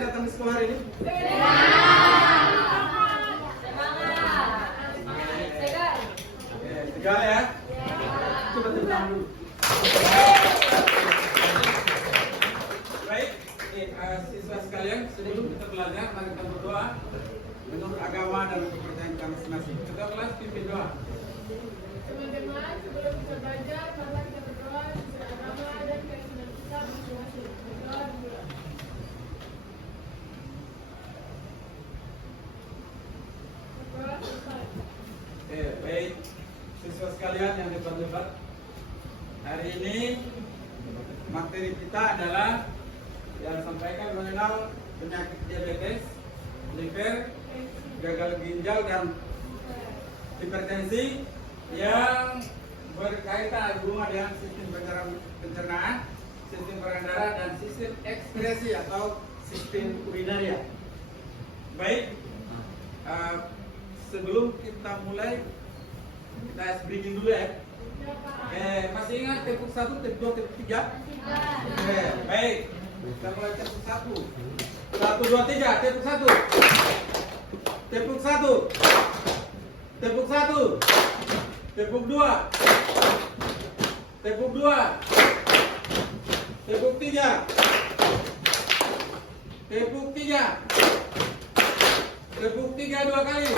datang di sekolah hari ini? Tegal ya? Coba tepuk tangan dulu. Baik, siswa sekalian, sebelum kita belajar, mari kita berdoa menurut agama dan kepercayaan kita masing-masing. Kita kelas pimpin doa. Teman-teman, sebelum kita belajar, mari kita berdoa sesuai agama dan keyakinan kita masing-masing. Berdoa dulu. Berdoa selesai. Oke, baik. Siswa sekalian yang hebat-hebat, hari ini materi kita adalah yang sampaikan mengenal penyakit diabetes, liver, gagal ginjal dan hipertensi yang berkaitan hubungan dengan sistem pencernaan, sistem peredaran darah dan sistem ekskresi atau sistem urinaria. Baik, sebelum kita mulai kita breaking dulu ya. Masih ingat tepuk 1, tepuk 2, tepuk 3? Baik. Kita mulai tepuk 1. 1, 2, 3, tepuk 1. Tepuk 1. Tepuk 1. Tepuk 2. Tepuk 2. Tepuk 3. Tepuk 3. Tepuk 3 2 kali.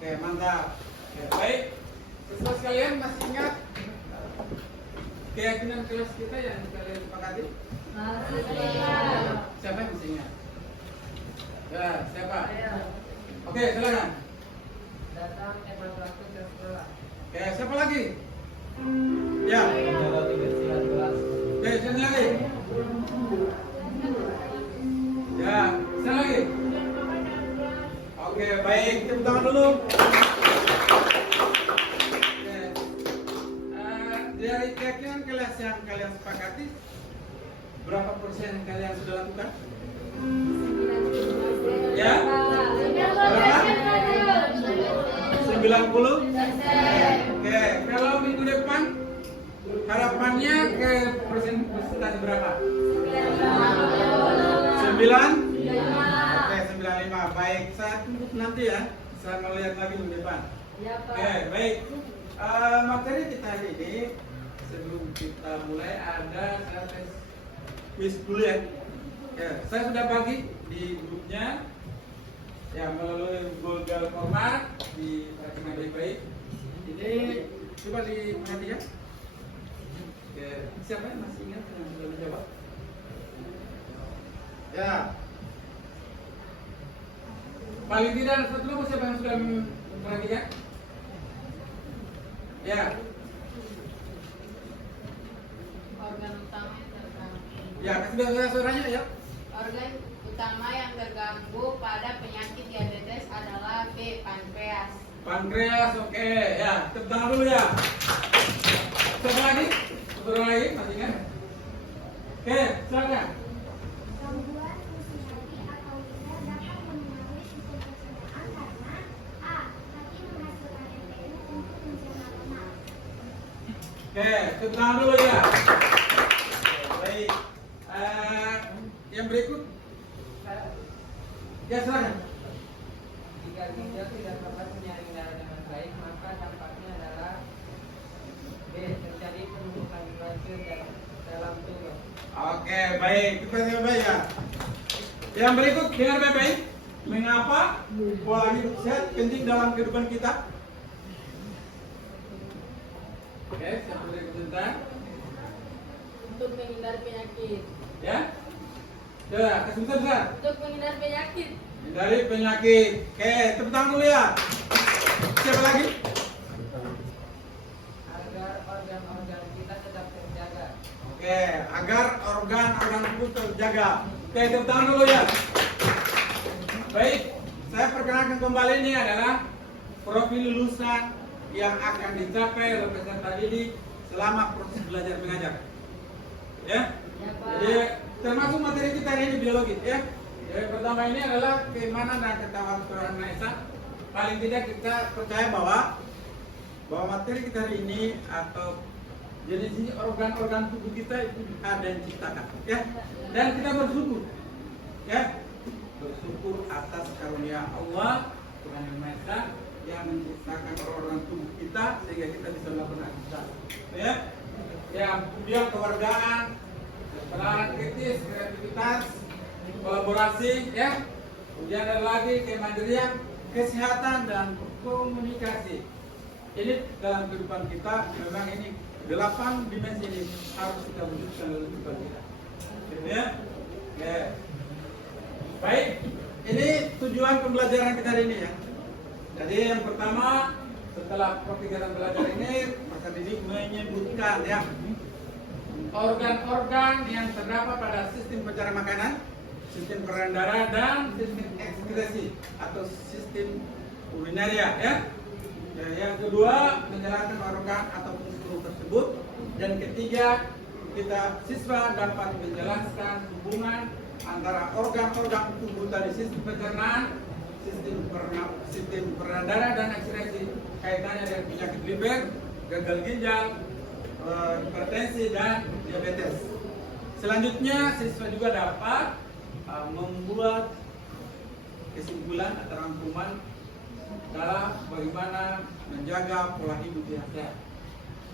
Oke, mantap. Oke, baik. Siswa sekalian masih ingat keyakinan kelas kita yang kalian sepakati? Siapa yang masih ingat? Ya, siapa? Oke, silakan. Datang teman waktu ke sekolah. Oke, siapa lagi? Ya. Oke, siapa lagi? Ya, siapa lagi? Oke, baik. Tepuk tangan dulu. Oke. Dari keyakinan kelas yang kalian sepakati, berapa persen kalian sudah lakukan? Ya? Berapa? 90? Oke, kalau minggu depan harapannya ke persentase berapa? 9? Oke, 95. Baik, saya tunggu nanti ya. Saya mau lihat lagi minggu depan. Oke, baik. Materi kita hari ini, sebelum kita mulai ada saya tes quiz dulu ya. Oke, saya sudah bagi di grupnya ya melalui Google Format di perhatikan baik-baik. Ini coba diperhatikan. Oke, siapa yang masih ingat yang sudah menjawab? Ya. Paling tidak satu dulu siapa yang sudah memperhatikan? Ya. Organ utama yang terganggu. Ya, kasih suaranya ya. Organ utama yang terganggu pada penyakit diabetes adalah B. Pankreas. Pankreas, oke. Ya, tepuk tangan dulu ya. Siapa lagi? Satu orang lagi, masih ingat? Oke, silakan. Gangguan fungsi hati atau liver dapat mempengaruhi sistem pencernaan karena A. Hati menghasilkan NPU untuk mencerna lemak. Oke, tepuk tangan dulu ya. Baik. Yang berikut. Ya, silakan. Jika ginjal tidak dapat menyaring darah dengan baik, maka dampaknya adalah B. Terjadi penumpukan gula dalam tubuh. Oke, baik. Kita lihat baik ya. Yang berikut, dengar baik-baik. Mengapa pola hidup sehat penting dalam kehidupan kita? Oke, siapa boleh komentar? Untuk menghindari penyakit. Ya? Coba, kesebentar, Zah. Untuk menghindari penyakit. Hindari penyakit. Oke, tepuk tangan dulu ya. Siapa lagi? Agar organ-organ kita tetap terjaga. Oke, agar organ-organ tubuh terjaga. Oke, tepuk tangan dulu ya. Baik, saya perkenalkan kembali ini adalah profil lulusan yang akan dicapai oleh peserta didik selama proses belajar mengajar. Ya? Jadi termasuk materi kita hari ini biologi ya. Jadi pertama ini adalah keimanan dan ketakwaan Tuhan Maha Esa. Paling tidak kita percaya bahwa materi kita hari ini atau Jadi di sini organ-organ tubuh kita itu ada yang diciptakan, ya. Dan kita bersyukur, ya. Bersyukur atas karunia Allah Tuhan Yang Maha Esa yang menciptakan organ tubuh kita sehingga kita bisa melakukan aktivitas, ya. Yang kemudian kewargaan, peranan kritis, kreativitas, kolaborasi, ya. Kemudian ada lagi kemandirian, kesehatan dan komunikasi. Ini dalam kehidupan kita memang ini 8 dimensi ini harus kita wujudkan dalam kehidupan kita. Ya. Ya. Baik, ini tujuan pembelajaran kita hari ini ya. Jadi yang pertama setelah kegiatan belajar ini maka didik menyebutkan ya organ-organ yang terdapat pada sistem pencernaan makanan, sistem peredaran darah dan sistem ekskresi atau sistem urinaria ya. Yang kedua menjelaskan organ atau fungsi tubuh tersebut, dan ketiga siswa dapat menjelaskan hubungan antara organ-organ tubuh tadi, sistem pencernaan, sistem peredaran darah dan ekskresi, kaitannya dengan penyakit liver, gagal ginjal, hipertensi dan diabetes. Selanjutnya siswa juga dapat membuat kesimpulan atau rangkuman dalam bagaimana menjaga pola hidup yang sehat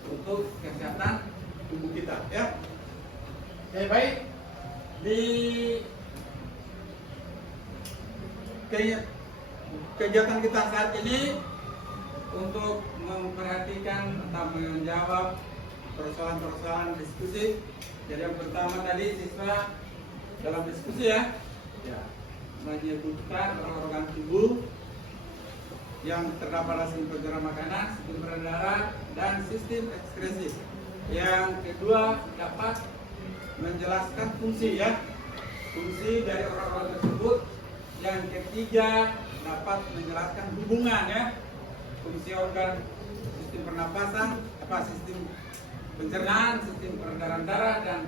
untuk kesehatan tubuh kita ya. Oke, baik. Di kegiatan kita saat ini untuk memperhatikan atau menjawab persoalan-persoalan diskusi. Jadi yang pertama tadi siswa dalam diskusi ya menyebutkan organ tubuh yang terdapat pada sistem pencernaan makanan, sistem peredaran darah, dan sistem ekskresi. Yang kedua dapat menjelaskan fungsi ya, fungsi dari organ-organ tersebut. Yang ketiga dapat menjelaskan hubungan ya, fungsi organ sistem pernapasan, sistem pencernaan, sistem peredaran darah, dan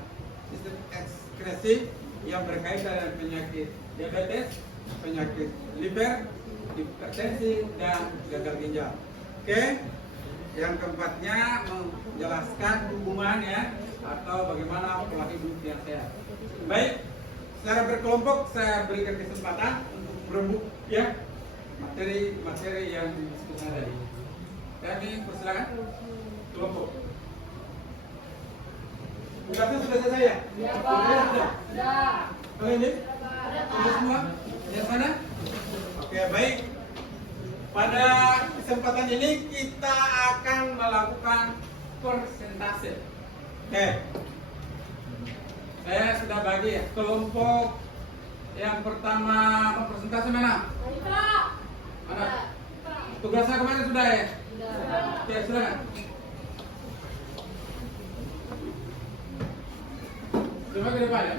sistem ekskresi yang berkaitan dengan penyakit diabetes, penyakit liver, hipertensi dan gagal ginjal. Oke. Yang keempatnya menjelaskan hubungan ya atau bagaimana pola hidup yang sehat. Baik, secara berkelompok saya berikan kesempatan untuk berembuk ya materi yang diskusikan tadi. Kami persilakan kelompok. Tugasnya sudah selesai ya? Ya, Pak. Sudah. Kalau ini? Sudah semua? Yang mana? Oke, baik. Pada kesempatan ini kita akan melakukan persentase. Oke. Saya sudah bagi ya. Kelompok yang pertama persentase mana? Mana? Tugasnya kemarin sudah ya? Sudah. Oke, silakan. Coba ke depan ya.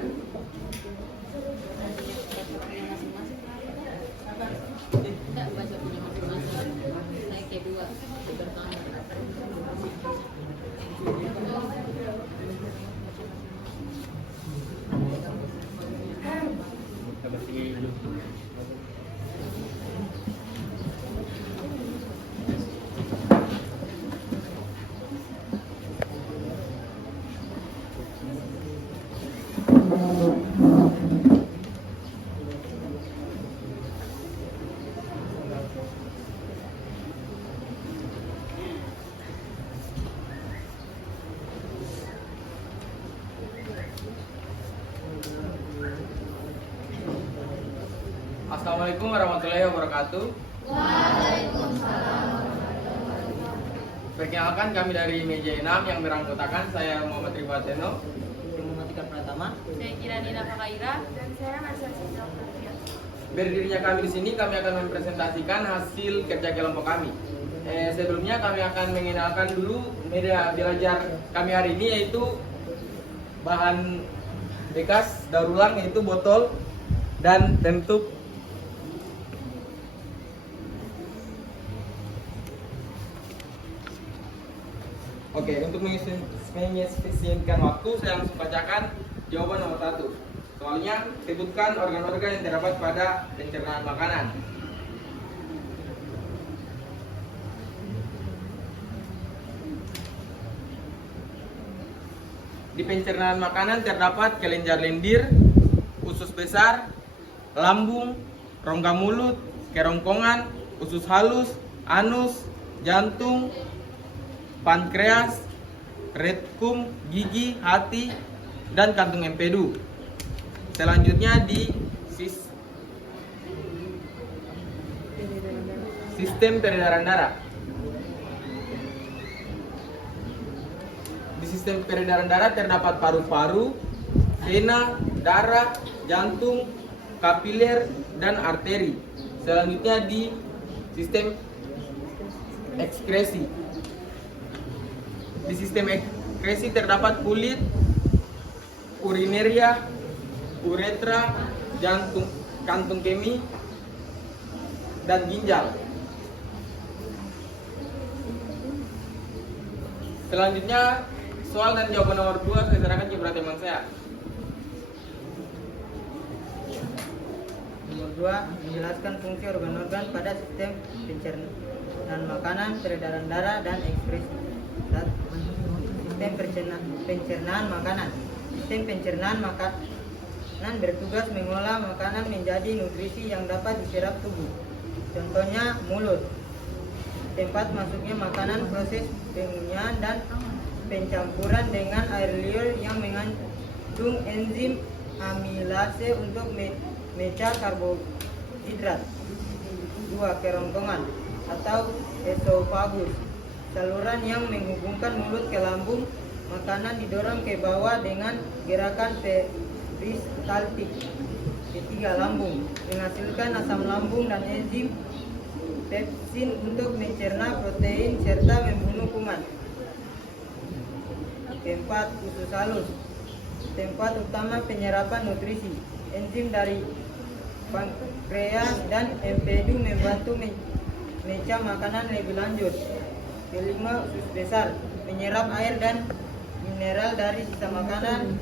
Tidak baca punya masing-masing. Naik kedua, pertama. Assalamualaikum warahmatullahi wabarakatuh. Waalaikumsalam. Perkenalkan, kami dari meja 6 yang beranggotakan saya Muhammad Rifat Seno, Muhammad Pratama, Saya Kiranina Fakaira. Dan saya Marsha Citra Fatia. Berdirinya kami di sini, kami akan mempresentasikan hasil kerja kelompok kami. Sebelumnya kami akan mengenalkan dulu media belajar kami hari ini, yaitu bahan bekas daur ulang, yaitu botol dan bentuk. Oke, untuk mengefisienkan waktu, saya langsung bacakan jawaban nomor 1. Soalnya, sebutkan organ-organ yang terdapat pada pencernaan makanan. Di pencernaan makanan terdapat kelenjar lendir, usus besar, lambung, rongga mulut, kerongkongan, usus halus, anus, jantung, pankreas, rektum, gigi, hati, dan kantung empedu. Selanjutnya di sistem peredaran darah. Di sistem peredaran darah terdapat paru-paru, vena, darah, jantung, kapiler, dan arteri. Selanjutnya di sistem ekskresi. Di sistem ekskresi terdapat kulit, urineria, uretra, jantung, kantung kemih, dan ginjal. Selanjutnya soal dan jawaban nomor 2 saya serahkan kepada teman saya. Nomor 2, menjelaskan fungsi organ-organ pada sistem pencernaan makanan, peredaran darah, dan ekskresi. Sistem pencernaan makanan. Sistem pencernaan makanan bertugas mengolah makanan menjadi nutrisi yang dapat diserap tubuh. Contohnya mulut, tempat masuknya makanan, proses pengunyah dan pencampuran dengan air liur yang mengandung enzim amilase untuk memecah karbohidrat. 2. Kerongkongan atau esofagus, saluran yang menghubungkan mulut ke lambung. Makanan didorong ke bawah dengan gerakan peristaltik. 3. Lambung, menghasilkan asam lambung dan enzim pepsin untuk mencerna protein serta membunuh kuman. 4. Usus halus, tempat utama penyerapan nutrisi. Enzim dari pankreas dan empedu membantu memecah makanan lebih lanjut. 5. Usus besar, menyerap air dan mineral dari sisa makanan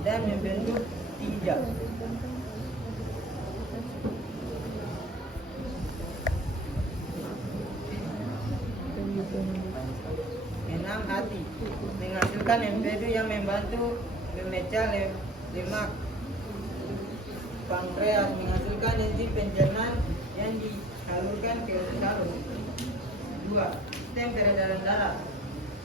dan membentuk tinja. 6. Hati, menghasilkan empedu yang membantu memecah lemak. Pankreas, menghasilkan enzim pencernaan yang disalurkan ke usus halus. 2. Sistem peredaran darah.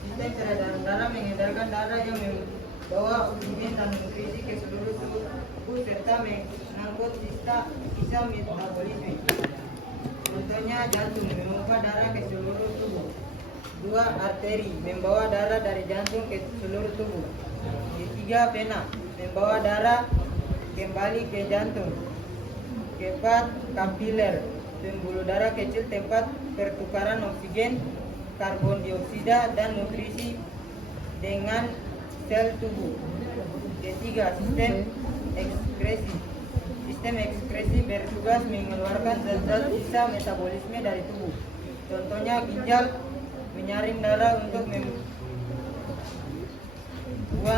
Sistem peredaran darah mengedarkan darah yang membawa oksigen dan nutrisi ke seluruh tubuh serta mengangkut sisa metabolisme. Contohnya jantung, memompa darah ke seluruh tubuh. 2. Arteri, membawa darah dari jantung ke seluruh tubuh. 3. Vena, membawa darah kembali ke jantung. 4. Kapiler, pembuluh darah kecil tempat pertukaran oksigen, karbon dioksida, dan nutrisi dengan sel tubuh. 3. Sistem ekskresi. Sistem ekskresi bertugas mengeluarkan zat-zat sisa metabolisme dari tubuh. Contohnya ginjal menyaring darah untuk membuang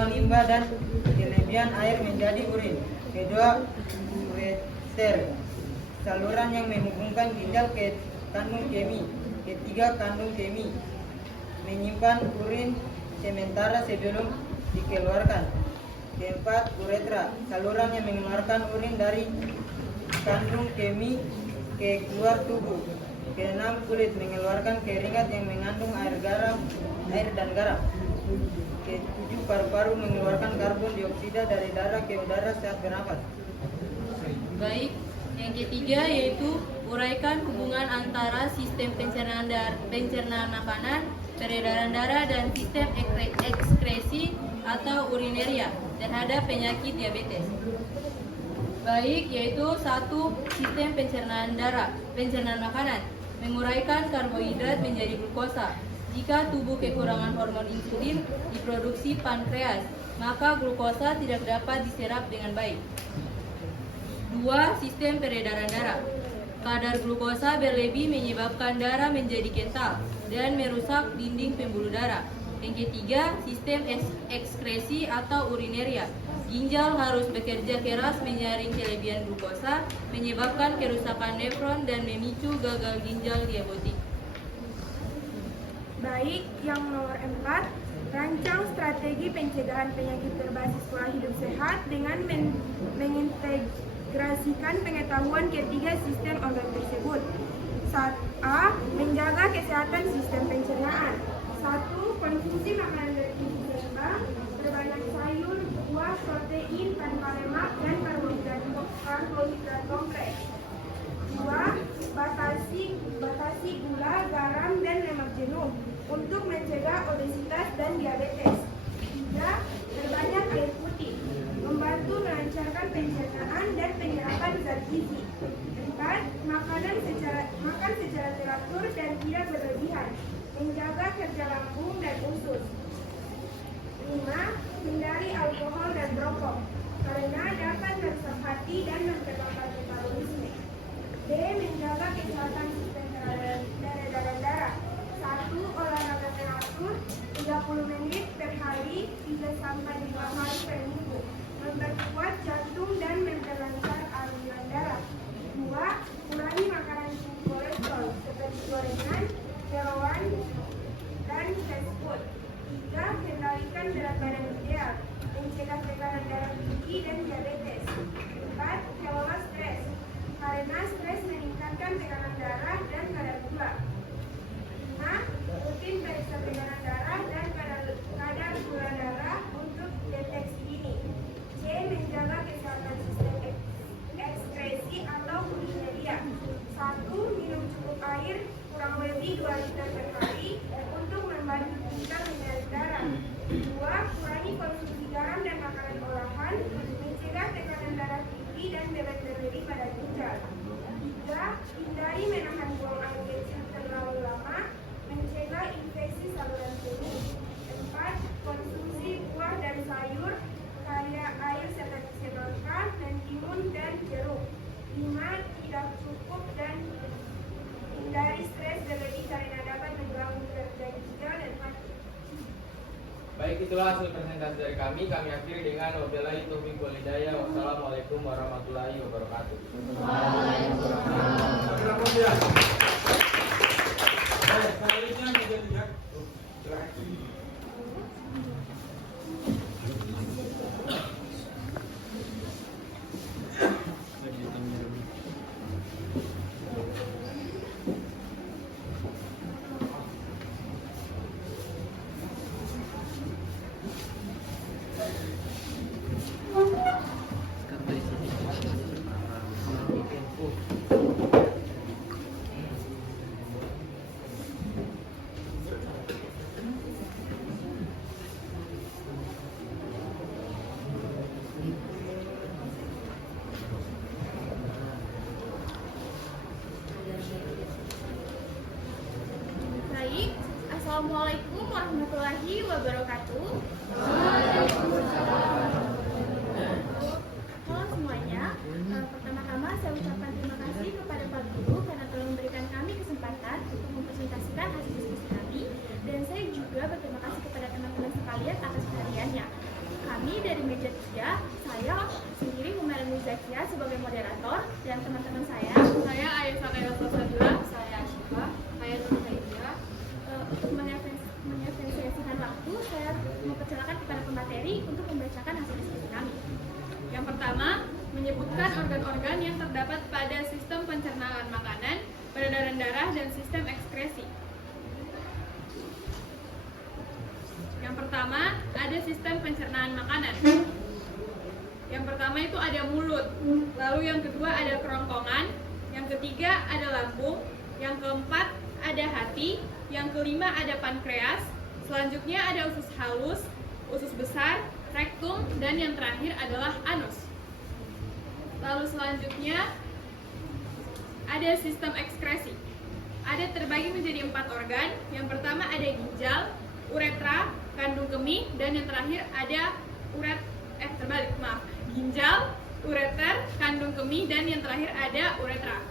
limbah dan kelebihan air menjadi urin. 2. Ureter, saluran yang menghubungkan ginjal ke kandung kemih. 3. Kandung kemih, menyimpan urin sementara sebelum dikeluarkan. 4. Uretra, saluran yang mengeluarkan urin dari kandung kemih ke keluar tubuh. 6. Kulit, mengeluarkan keringat yang mengandung air dan garam. 7. Paru-paru, mengeluarkan karbon dioksida dari darah ke udara saat bernapas. Baik, yang ketiga yaitu uraikan hubungan antara sistem pencernaan makanan, peredaran darah, dan sistem ekskresi atau urineria terhadap penyakit diabetes. Baik, yaitu 1. Sistem pencernaan makanan, menguraikan karbohidrat menjadi glukosa. Jika tubuh kekurangan hormon insulin diproduksi pankreas, maka glukosa tidak dapat diserap dengan baik. 2. Sistem peredaran darah, kadar glukosa berlebih menyebabkan darah menjadi kental dan merusak dinding pembuluh darah. Yang ketiga, sistem ekskresi atau urineria. Ginjal harus bekerja keras menyaring kelebihan glukosa, menyebabkan kerusakan nefron dan memicu gagal ginjal diabetik. Baik, yang nomor 4, Rancang strategi pencegahan penyakit berbasis pola hidup sehat dengan mengintegrasikan pengetahuan ketiga sistem organ tersebut. 1A. Menjaga kesehatan sistem pencernaan. 1. Konsumsi makanan bergizi seimbang, berbanyak sayur, buah, protein tanpa lemak, dan karbohidrat kompleks. 2. Batasi gula, garam, dan lemak jenuh untuk mencegah obesitas dan diabetes. 3. Berbanyak air putih, membantu melancarkan pencernaan dan penyerapan zat gizi. 4. Makan secara teratur dan tidak berlebihan, menjaga kerja lambung dan usus. 5. Hindari alkohol dan rokok, karena dapat merusak hati dan memperlambat metabolisme. D. Menjaga kesehatan sistem peredaran darah. 1. Olahraga teratur 30 menit per hari 3-5 kali per minggu, memperkuat jantung dan memperlancar aliran darah. 2. Kurangi makanan tinggi kolesterol seperti gorengan, jeroan, dan fast food. 3. Kendalikan berat badan ideal, mencegah tekanan darah tinggi dan diabetes. 4. Kelola stres, karena stres meningkatkan tekanan darah dan kadar gula. 5. Rutin periksa tekanan darah dan kadar gula darah untuk deteksi dini. C. Menjaga kesehatan sistem ekskresi atau urinaria. 1. Minum cukup air kurang lebih 2 liter per hari untuk membantu kita menyalur darah. 2. Kurangi konsumsi garam dan makanan olahan, mencegah tekanan darah tinggi dan beban berlebih pada ginjal. 3. Hindari menahan buang air kecil terlalu lama, mencegah infeksi saluran tubuh. 4. Konsumsi buah dan sayur kaya air seperti semangka, mentimun, dan jeruk. 5. Tidak cukup dan hindari stres berlebih karena dapat mengganggu kerja ginjal dan hati. Baik, itulah hasil presentasi dari kami. Kami akhiri dengan wabillahi taufiq wal hidayah. Wassalamualaikum warahmatullahi wabarakatuh. Selanjutnya meja 3. Baik, Assalamualaikum warahmatullahi wabarakatuh. Halo semuanya, pertama-tama saya ucapkan terima kasih kepada Pak Guru karena telah memberikan kami kesempatan untuk mempresentasikan hasil diskusi kami, dan saya juga berterima kasih kepada teman-teman sekalian atas perhatiannya. Kami dari meja 3, saya sendiri Humaira Zakia sebagai moderator, dan teman-teman saya Ayesa Kaila Sabila, saya Ashifa, saya Nurhaidia. Untuk mengevaluasikan waktu, saya mempersilakan kepada pemateri untuk membacakan hasil diskusi kami. Yang pertama, menyebutkan organ-organ yang terdapat pada sistem pencernaan makanan, peredaran darah, dan sistem ekskresi. Yang pertama, ada sistem pencernaan makanan. Yang pertama itu ada mulut, lalu yang kedua ada kerongkongan, yang ketiga ada lambung, yang keempat ada hati, yang kelima ada pankreas, selanjutnya ada usus halus, usus besar, rektum, dan yang terakhir adalah anus. Lalu selanjutnya ada sistem ekskresi. Ada terbagi menjadi 4 organ. Yang pertama ada ginjal, uretra, kandung kemih, dan yang terakhir ada ginjal, ureter, kandung kemih, dan yang terakhir ada uretra.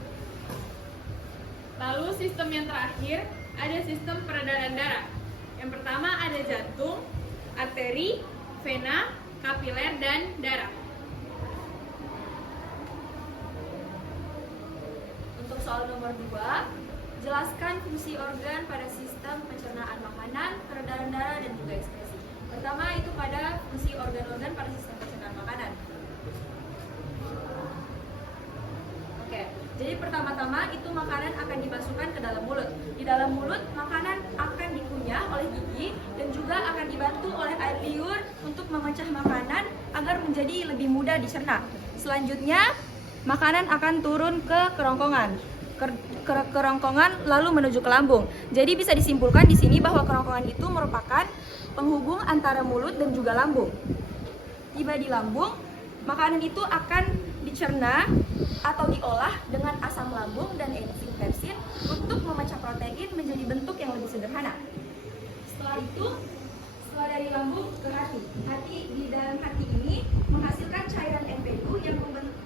Lalu sistem yang terakhir ada sistem peredaran darah. Yang pertama ada jantung, arteri, vena, kapiler, dan darah. Untuk soal nomor 2, jelaskan fungsi organ pada sistem pencernaan makanan, peredaran darah, dan juga ekskresi. Pertama itu pada fungsi organ-organ pada sistem pencernaan makanan. Oke, jadi pertama-tama itu makanan akan dimasukkan ke dalam mulut. Di dalam mulut, makanan akan dikunyah oleh gigi dan juga akan dibantu oleh air liur untuk memecah makanan agar menjadi lebih mudah dicerna. Selanjutnya, makanan akan turun ke kerongkongan. Kerongkongan lalu menuju ke lambung. Jadi bisa disimpulkan di sini bahwa kerongkongan itu merupakan penghubung antara mulut dan juga lambung. Tiba di lambung, makanan itu akan dicerna atau diolah dengan asam lambung dan enzim pepsin untuk memecah protein menjadi bentuk yang lebih sederhana. Setelah itu, setelah dari lambung ke hati. Di dalam hati ini menghasilkan cairan empedu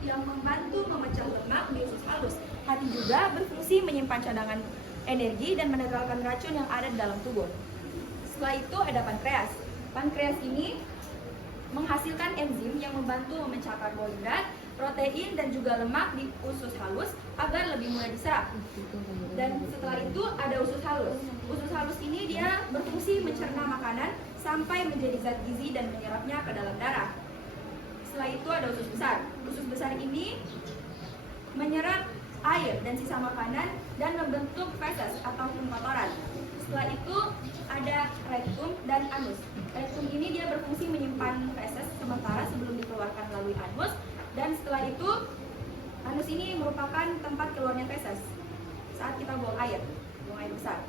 yang membantu memecah lemak di usus halus. Hati juga berfungsi menyimpan cadangan energi dan menetralkan racun yang ada di dalam tubuh. Setelah itu ada pankreas. Pankreas ini menghasilkan enzim yang membantu memecah karbohidrat, protein, dan juga lemak di usus halus agar lebih mudah diserap. Dan setelah itu ada usus halus. Usus halus ini dia berfungsi mencerna makanan sampai menjadi zat gizi dan menyerapnya ke dalam darah. Setelah itu ada usus besar. Usus besar ini menyerap air dan sisa makanan dan membentuk feses atau kotoran. Setelah itu ada rektum dan anus. Rektum ini dia berfungsi menyimpan feses sementara sebelum dikeluarkan melalui anus, dan setelah itu anus ini merupakan tempat keluarnya feses saat kita buang air besar.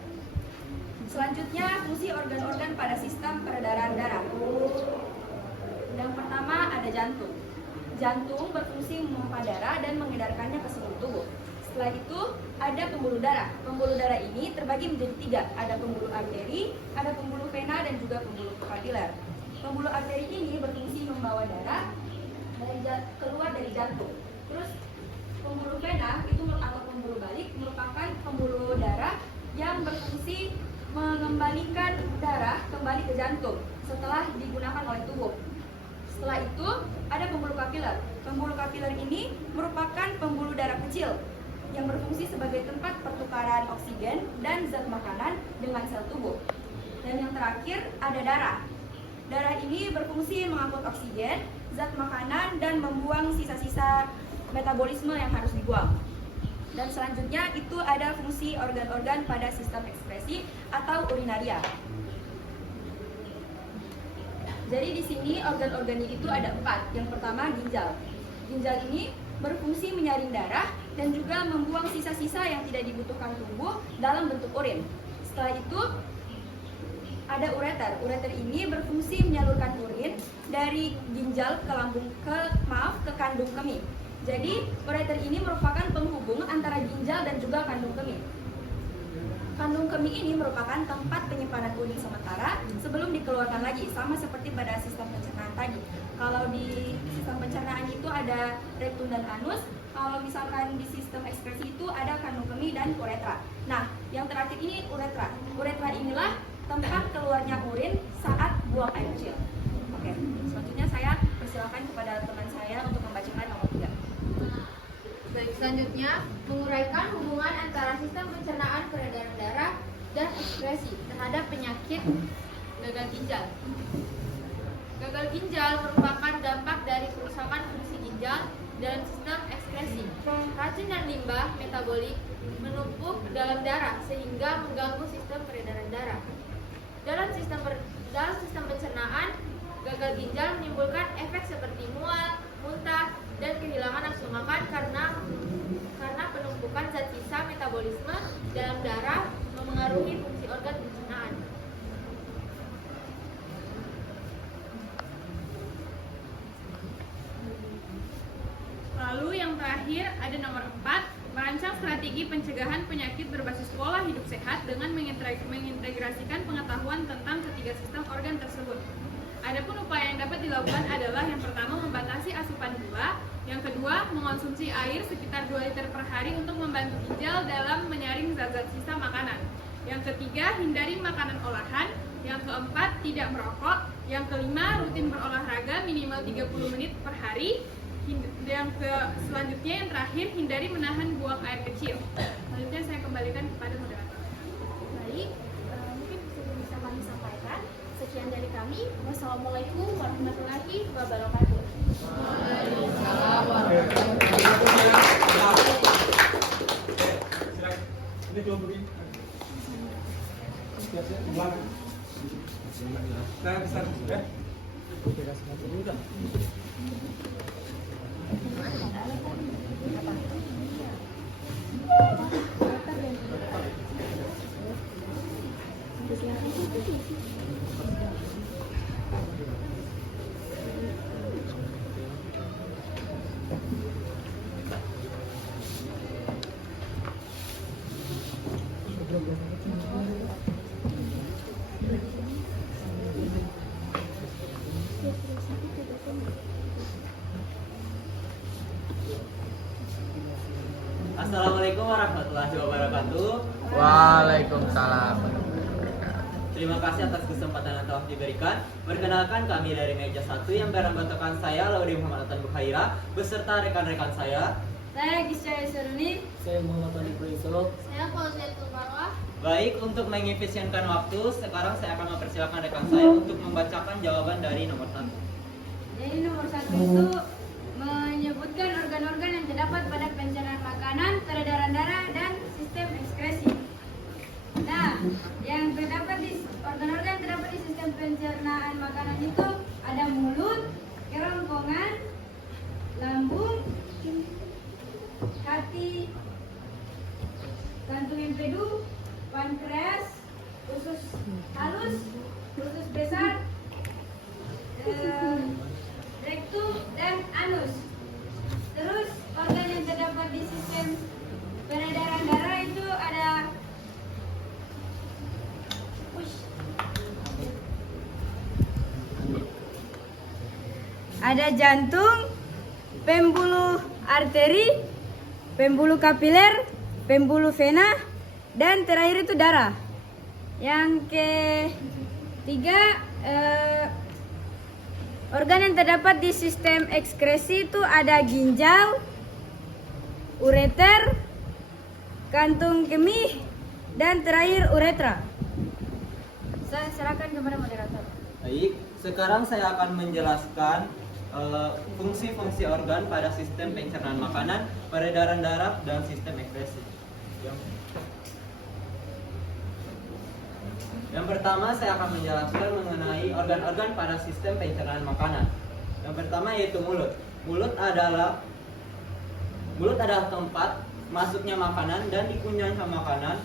Selanjutnya fungsi organ-organ pada sistem peredaran darah. Yang pertama ada jantung. Jantung berfungsi memompa darah dan mengedarkannya ke seluruh tubuh. Setelah itu ada pembuluh darah. Pembuluh darah ini terbagi menjadi 3. Ada pembuluh arteri, ada pembuluh vena, dan juga pembuluh kapiler. Pembuluh arteri ini berfungsi membawa darah keluar dari jantung. Terus pembuluh vena itu atau pembuluh balik merupakan pembuluh darah yang berfungsi mengembalikan darah kembali ke jantung setelah digunakan oleh tubuh. Setelah itu ada pembuluh kapiler. Pembuluh kapiler ini merupakan pembuluh darah kecil yang berfungsi sebagai tempat pertukaran oksigen dan zat makanan dengan sel tubuh. Dan yang terakhir ada darah. Darah ini berfungsi mengangkut oksigen, zat makanan, dan membuang sisa-sisa metabolisme yang harus dibuang. Dan selanjutnya itu ada fungsi organ-organ pada sistem ekskresi atau urinaria. Jadi di sini organ-organnya itu ada 4. Yang pertama ginjal. Ginjal ini berfungsi menyaring darah dan juga membuang sisa-sisa yang tidak dibutuhkan tubuh dalam bentuk urin. Setelah itu ada ureter. Ureter ini berfungsi menyalurkan urin dari ginjal ke kandung kemih. Jadi ureter ini merupakan penghubung antara ginjal dan juga kandung kemih. Kandung kemih ini merupakan tempat penyimpanan urin sementara sebelum dikeluarkan lagi, sama seperti pada sistem pencernaan tadi. Kalau di sistem pencernaan itu ada rektum dan anus, kalau misalkan di sistem ekskresi itu ada kandung kemih dan uretra. Nah, yang terakhir ini uretra. Uretra inilah tempat keluarnya urin saat buang air kecil. Oke, selanjutnya saya persilakan kepada teman saya untuk membacakan nomor 3. Baik, selanjutnya menguraikan hubungan antara sistem pencernaan peredaran darah dan ekskresi terhadap penyakit gagal ginjal. Gagal ginjal merupakan dampak dari kerusakan fungsi ginjal dan sistem ekskresi. Racun dan limbah metabolik menumpuk dalam darah sehingga mengganggu sistem peredaran darah. Dalam sistem pencernaan, gagal ginjal menimbulkan efek seperti mual, muntah, dan kehilangan nafsu makan karena penumpukan zat sisa metabolisme dalam darah memengaruhi fungsi organ pencernaan. Lalu yang terakhir ada nomor 4, merancang strategi pencegahan penyakit berbasis pola hidup sehat dengan mengintegrasikan pengetahuan tentang ketiga sistem organ tersebut. Adapun upaya yang dapat dilakukan adalah yang pertama membatasi asupan gula, yang kedua mengonsumsi air sekitar 2 liter per hari untuk membantu ginjal dalam menyaring zat-zat sisa makanan. Yang ketiga hindari makanan olahan, yang keempat tidak merokok, yang kelima rutin berolahraga minimal 30 menit per hari. Selanjutnya yang terakhir hindari menahan buang air kecil. Selanjutnya saya kembalikan kepada moderator. Baik, mungkin sudah bisa kami sampaikan Sekian dari kami. Wassalamualaikum warahmatullahi wabarakatuh. Ini coba begini. Belakang. Nah, besar ya. Assalamualaikum warahmatullahi wabarakatuh. Waalaikumsalam. Terima kasih atas kesempatan yang telah diberikan. Perkenalkan, kami dari meja 1 yang beranggotakan saya Laudi Muhammad Atan Bukhaira beserta rekan-rekan saya. Saya Gisya Seruni. Saya Muhammad Ali Proiso. Saya Fauziatul Marwah. Baik, untuk mengefisienkan waktu, sekarang saya akan mempersilakan rekan saya untuk membacakan jawaban dari nomor 1. Jadi nomor 1 itu menyebutkan organ-organ yang terdapat pada pencernaan makanan, peredaran darah, dan sistem ekskresi. Nah, yang terdapat di organ-organ terdapat di sistem pencernaan makanan itu ada mulut, kerongkongan, lambung, hati, kantung empedu, pankreas, usus halus, usus besar, rektum, dan anus. Terus organ yang terdapat di sistem peredaran darah itu ada jantung, pembuluh arteri, pembuluh kapiler, pembuluh vena, dan terakhir itu darah. Yang ketiga, organ yang terdapat di sistem ekskresi itu ada ginjal, ureter, kantung kemih, dan terakhir uretra. Saya serahkan kepada moderator. Baik, sekarang saya akan menjelaskan fungsi-fungsi organ pada sistem pencernaan makanan, peredaran darah, dan sistem ekskresi. Yang pertama saya akan menjelaskan mengenai organ-organ pada sistem pencernaan makanan. Yang pertama yaitu mulut. Mulut adalah tempat masuknya makanan dan dikunyahnya makanan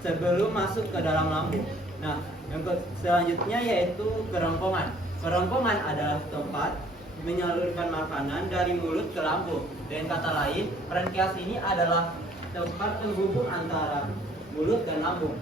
sebelum masuk ke dalam lambung. Nah, yang selanjutnya yaitu kerongkongan. Kerongkongan adalah tempat menyalurkan makanan dari mulut ke lambung. Dengan kata lain, pankreas ini adalah tempat penghubung antara mulut dan lambung.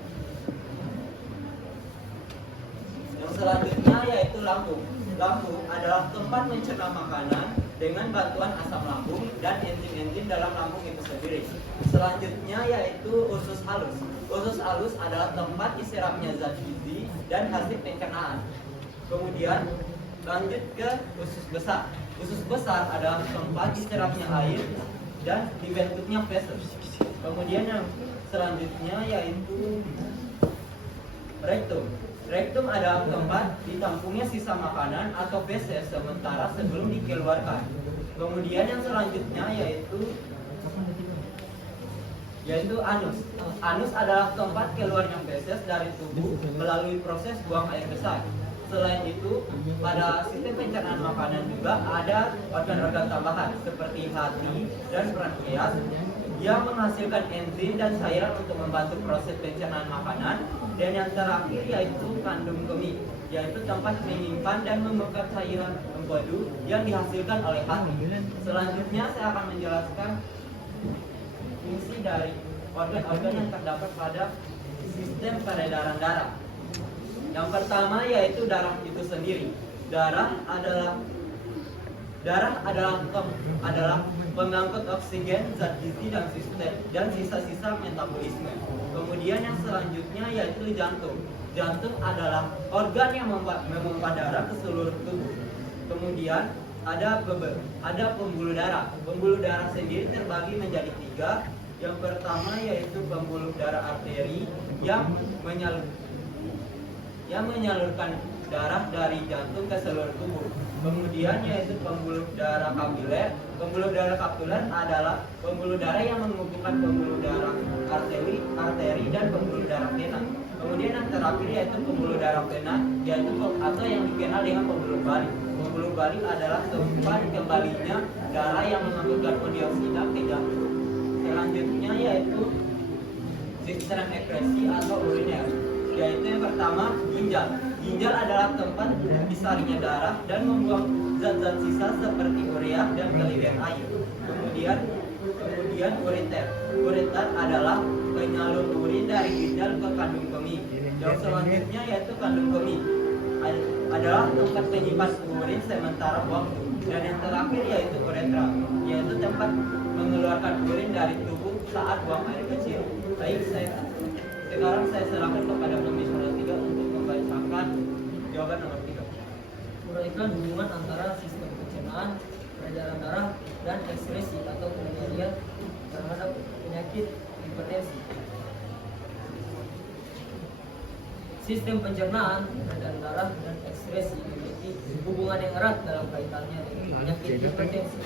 Yang selanjutnya yaitu lambung. Lambung adalah tempat mencerna makanan dengan bantuan asam lambung dan enzim-enzim dalam lambung itu sendiri. Selanjutnya yaitu usus halus. Usus halus adalah tempat istirahatnya zat gizi dan hasil pencernaan. Kemudian lanjut ke usus besar. Usus besar adalah tempat istirahatnya air dan dibentuknya feses. Kemudian yang selanjutnya yaitu rektum. Rektum adalah tempat ditampungnya sisa makanan atau feses sementara sebelum dikeluarkan. Kemudian yang selanjutnya yaitu anus. Anus adalah tempat keluarnya feses dari tubuh melalui proses buang air besar. Selain itu, pada sistem pencernaan makanan juga ada organ-organ tambahan seperti hati dan pankreas yang menghasilkan enzim dan cairan untuk membantu proses pencernaan makanan. Dan yang terakhir yaitu kandung kemih, yaitu tempat menyimpan dan membakar cairan empedu yang dihasilkan oleh hati. Selanjutnya saya akan menjelaskan fungsi dari organ-organ yang terdapat pada sistem peredaran darah. Yang pertama yaitu darah itu sendiri. Darah adalah pengangkut oksigen, zat gizi dan sisa-sisa metabolisme. Kemudian yang selanjutnya yaitu jantung. Jantung adalah organ yang memompa darah ke seluruh tubuh. Kemudian ada pembuluh darah. Pembuluh darah sendiri terbagi menjadi 3. Yang pertama yaitu pembuluh darah arteri yang yang menyalurkan darah dari jantung ke seluruh tubuh. Kemudian yaitu pembuluh darah kapiler. Pembuluh darah kapiler adalah pembuluh darah yang menghubungkan pembuluh darah arteri dan pembuluh darah vena. Kemudian yang terakhir yaitu pembuluh darah vena, yaitu atau yang dikenal dengan pembuluh balik. Pembuluh balik adalah tempat kembalinya darah yang mengandung karbon dioksida ke jantung. Selanjutnya yaitu sistem ekskresi atau uriner, yaitu yang pertama ginjal. Ginjal adalah tempat disaringnya darah dan membuang zat-zat sisa seperti urea dan kelebihan air. Kemudian ureter. Ureter adalah penyalur urin dari ginjal ke kandung kemih. Yang selanjutnya yaitu kandung kemih adalah tempat penyimpan urin sementara waktu. Dan yang terakhir yaitu uretra, yaitu tempat mengeluarkan urin dari tubuh saat buang air kecil. Baik, sekarang saya serahkan kepada pembicara nomor 3 untuk membacakan jawaban nomor 3. Uraikan hubungan antara sistem pencernaan, peredaran darah, dan ekskresi atau pengendalian terhadap penyakit hipertensi. Sistem pencernaan, peredaran darah, dan ekskresi memiliki hubungan yang erat dalam kaitannya dengan penyakit hipertensi.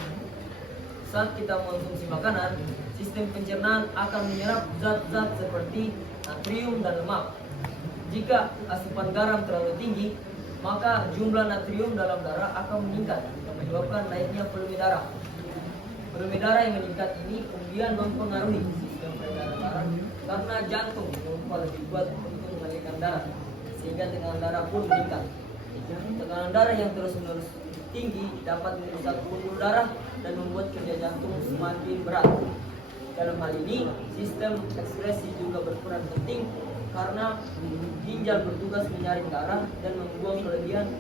Saat kita mengonsumsi makanan, sistem pencernaan akan menyerap zat-zat seperti natrium dan lemak. Jika asupan garam terlalu tinggi, maka jumlah natrium dalam darah akan meningkat dan menyebabkan naiknya volume darah. Volume darah yang meningkat ini kemudian mempengaruhi sistem peredaran darah karena jantung berupaya lebih kuat untuk mengalirkan darah, sehingga tekanan darah pun meningkat. Tekanan darah yang terus-menerus tinggi dapat merusak pembuluh darah dan membuat kerja jantung semakin berat. Dalam hal ini, sistem ekskresi juga berperan penting karena ginjal bertugas menyaring darah dan membuang kelebihan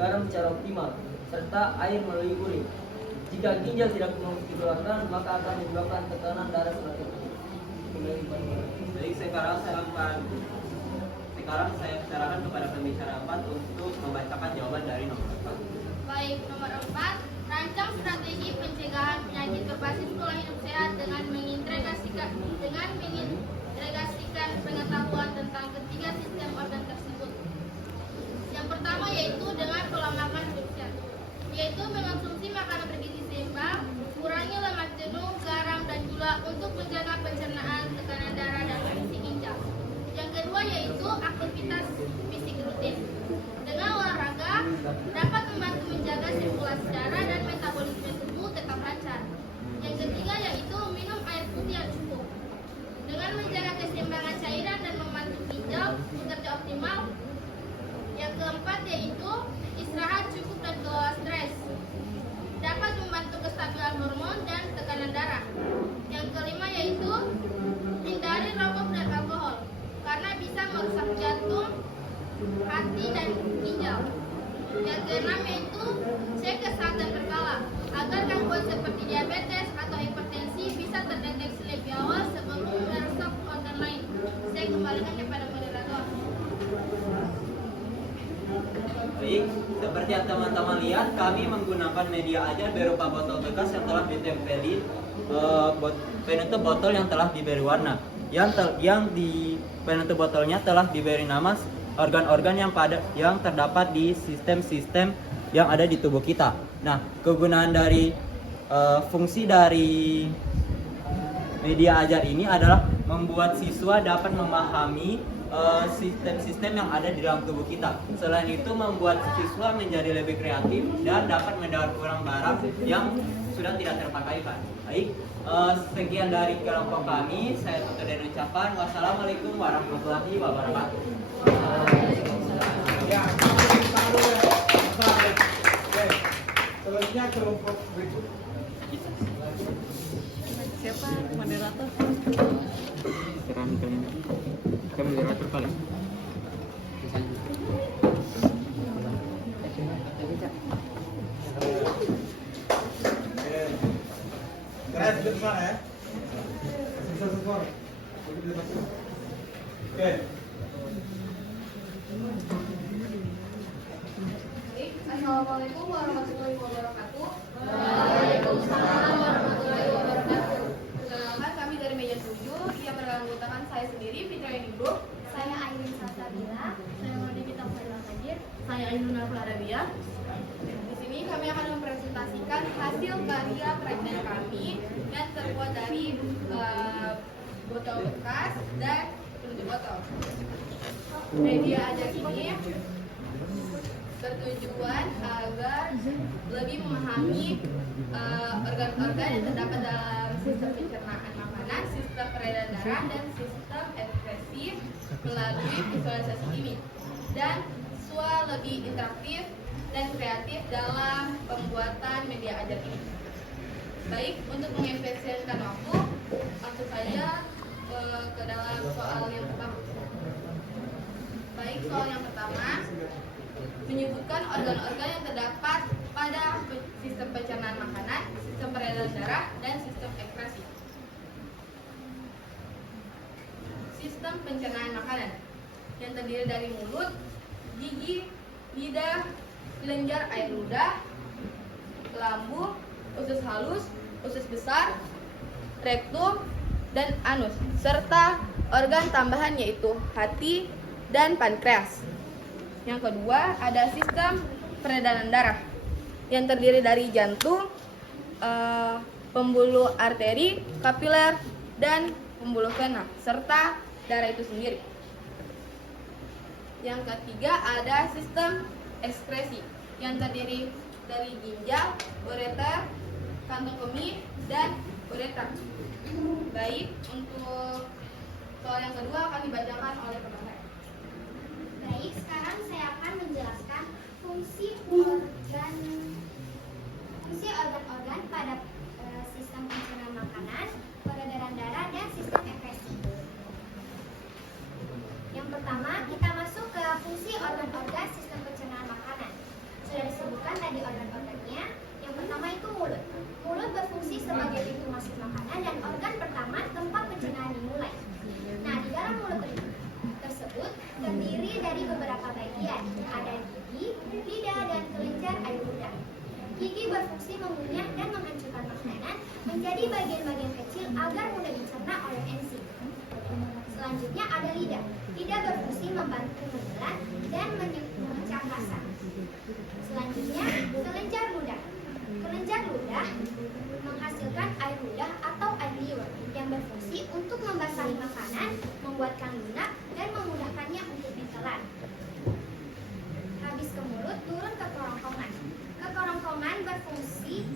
garam secara optimal, serta air melalui urin. Jika ginjal tidak dikeluarkan, maka akan menyebabkan tekanan darah semakin tinggi. Jadi sekarang saya serahkan kepada pembicara 4 untuk membacakan jawaban dari nomor 4. Baik, nomor 4, rancang strategi pencegahan penyakit berbasis pola hidup sehat dengan mengintegrasikan pengetahuan tentang ketiga sistem organ tersebut. Yang pertama yaitu dengan pola makan hidup sehat, yaitu mengonsumsi makanan bergizi seimbang, kurangi lemak jenuh, garam dan gula untuk menjaga pencernaan, tekanan darah dan fungsi ginjal. Yang kedua yaitu aktivitas fisik rutin. Dengan olahraga dapat membantu menjaga sirkulasi darah dan metabolisme tubuh tetap lancar. Yang ketiga yaitu minum air putih yang cukup. Dengan menjaga keseimbangan cairan dan membantu ginjal bekerja optimal. Yang keempat yaitu istirahat cukup dan kelola stres. Dapat membantu kestabilan hormon dan tekanan darah. Yang kelima yaitu hindari rokok dan alkohol karena bisa merusak jantung, hati dan ginjal. Yang keenam yaitu cek kesehatan berkala agar gangguan seperti diabetes atau hipertensi bisa terdeteksi lebih awal sebelum merusak organ lain. Saya kembalikan kepada moderator. Baik, seperti yang teman-teman lihat, kami menggunakan media ajar berupa botol bekas yang telah ditempeli penutup botol yang telah diberi warna. Yang di penutup botolnya telah diberi nama organ-organ yang terdapat di sistem-sistem yang ada di tubuh kita. Nah, kegunaan dari fungsi dari media ajar ini adalah membuat siswa dapat memahami sistem-sistem yang ada di dalam tubuh kita. Selain itu, membuat siswa menjadi lebih kreatif dan dapat mendaur ulang barang yang sudah tidak terpakaikan. Baik, sekian dari kelompok kami. Saya tutup dengan ucapan wassalamualaikum warahmatullahi wabarakatuh. Ya, kita dulu ya. Oke, selanjutnya kelompok berikut. Siapa moderator? Kita moderator paling. Oke. Keras di depan ya. Bisa semua. Oke. Assalamualaikum warahmatullahi wabarakatuh. Waalaikumsalam warahmatullahi wabarakatuh. Perkenalkan, kami dari meja 7 yang beranggotakan saya sendiri, Fitra Yunibro. Saya Aileen Salsabila. Saya Mardika ya. Di sini kami akan mempresentasikan hasil karya kerajinan kami yang terbuat dari botol bekas dan penutup botol. Media ajar ini bertujuan agar lebih memahami organ-organ yang terdapat dalam sistem pencernaan makanan, sistem peredaran darah, dan sistem ekskresi melalui visualisasi ini, dan lebih interaktif dan kreatif dalam pembuatan media ajar ini. Baik, untuk mengefisienkan waktu, langsung saja ke dalam soal yang pertama. Baik, soal yang pertama menyebutkan organ-organ yang terdapat pada sistem pencernaan makanan, sistem peredaran darah, dan sistem ekskresi. Sistem pencernaan makanan yang terdiri dari mulut, gigi, lidah, kelenjar air ludah, lambung, usus halus, usus besar, rektum, dan anus, serta organ tambahan yaitu hati dan pankreas. Yang kedua, ada sistem peredaran darah yang terdiri dari jantung, pembuluh arteri, kapiler, dan pembuluh vena, serta darah itu sendiri. Yang ketiga, ada sistem ekskresi yang terdiri dari ginjal, ureter, kantong kemih, dan ureter. Baik, untuk soal yang kedua akan dibacakan oleh teman saya. Baik, sekarang saya akan menjelaskan fungsi organ-organ pada sistem pencernaan makanan, peredaran darah, dan sistem ekskresi. Yang pertama, kita masuk ke fungsi organ-organ sistem pencernaan makanan. Sudah disebutkan tadi organ-organnya. Yang pertama itu mulut. Mulut berfungsi sebagai pintu masuk makanan dan organ pertama tempat pencernaan dimulai. Nah, di dalam mulut tersebut terdiri dari beberapa bagian. Ada gigi, lidah, dan kelenjar air ludah. Gigi berfungsi mengunyah dan menghancurkan makanan menjadi bagian-bagian kecil agar mudah dicerna oleh enzim. Selanjutnya ada lidah. Lidah berfungsi membantu menelan dan memecah rasa. Selanjutnya, kelenjar ludah. Kelenjar ludah menghasilkan air ludah atau air liur yang berfungsi untuk membasahi makanan, membuatkan lunak, dan memudahkannya untuk ditelan. Habis ke mulut, turun ke kerongkongan. Kerongkongan berfungsi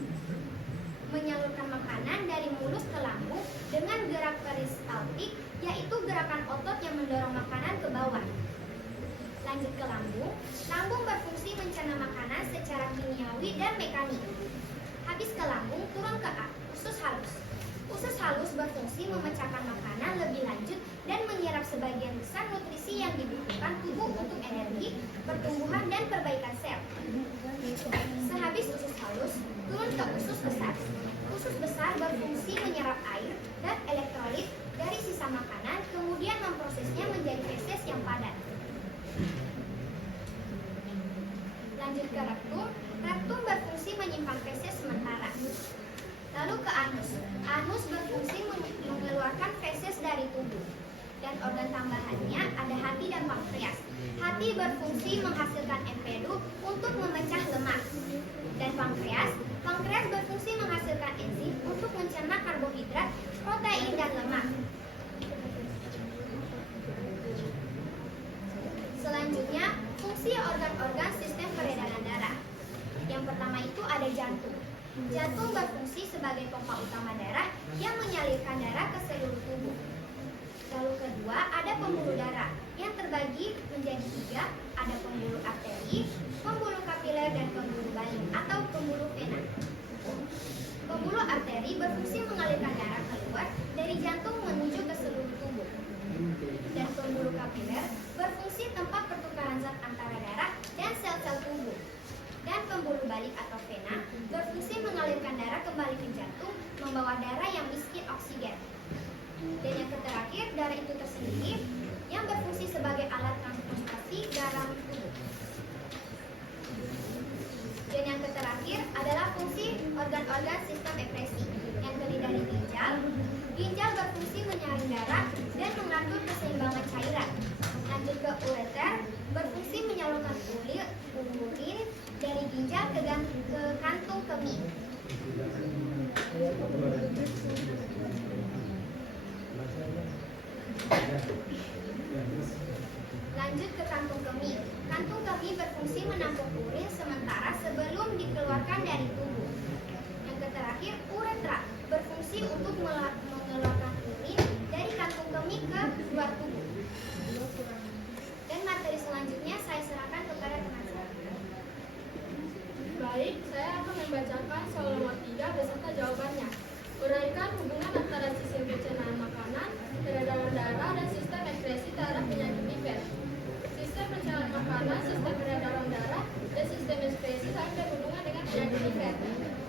menyalurkan makanan dari mulut ke lambung dengan gerak peristaltik, yaitu gerakan otot yang mendorong makanan ke bawah. Lanjut ke lambung. Lambung berfungsi mencerna makanan secara kimiawi dan mekanik. Habis ke lambung, turun ke usus halus. Usus halus berfungsi memecahkan makanan lebih lanjut dan menyerap sebagian besar nutrisi yang dibutuhkan tubuh untuk energi, pertumbuhan, dan perbaikan sel. Sehabis usus halus, turun ke usus besar. Usus besar berfungsi menyerap air dan elektrolit dari sisa makanan, kemudian memprosesnya menjadi feses yang padat. Lanjut ke rektum. Rektum berfungsi menyimpan feses sementara. Lalu ke anus. Anus berfungsi mengeluarkan feses dari tubuh. Dan organ tambahannya ada hati dan pankreas. Hati berfungsi menghasilkan empedu untuk memecah lemak. Dan pankreas berfungsi menghasilkan enzim untuk mencerna karbohidrat, protein, dan lemak. Selanjutnya, fungsi organ-organ sistem peredaran darah. Yang pertama itu ada jantung. Jantung berfungsi sebagai pompa utama darah yang menyalurkan darah ke seluruh tubuh. Lalu kedua, ada pembuluh darah yang terbagi menjadi 3. Ada pembuluh arteri, pembuluh kapiler, dan pembuluh balin atau pembuluh vena. Pembuluh arteri berfungsi mengalirkan darah keluar dari jantung menuju ke seluruh tubuh. Dan pembuluh kapiler berfungsi tempat pertukaran zat antara darah dan sel-sel tubuh. Dan pembuluh balik atau vena berfungsi mengalirkan darah kembali ke jantung, membawa darah yang miskin oksigen. Dan yang terakhir, darah itu tersendiri yang berfungsi sebagai alat transportasi dalam tubuh. Dan yang terakhir adalah fungsi organ-organ sistem ekskresi yang terdiri dari ginjal. Ginjal berfungsi menyaring darah dan mengatur keseimbangan cairan. Lanjut ke ureter, berfungsi menyalurkan urin dari ginjal ke kantung kemih. Lanjut ke kantung kemih. Kantung kemih berfungsi menampung urin sementara sebelum dikeluarkan dari tubuh. Yang terakhir, uretra berfungsi untuk mengeluarkan urin dari kantung kemih ke luar tubuh. Dan materi selanjutnya saya serahkan kepada teman saya. Baik, saya akan membacakan soal nomor 3 beserta jawabannya. Uraikan hubungan antara sistem pencernaan makanan, peredaran darah, dan sistem ekskresi terhadap penyakit liver. Sistem pencernaan makanan, sistem peredaran darah, dan sistem ekskresi saling berhubungan dengan penyakit liver.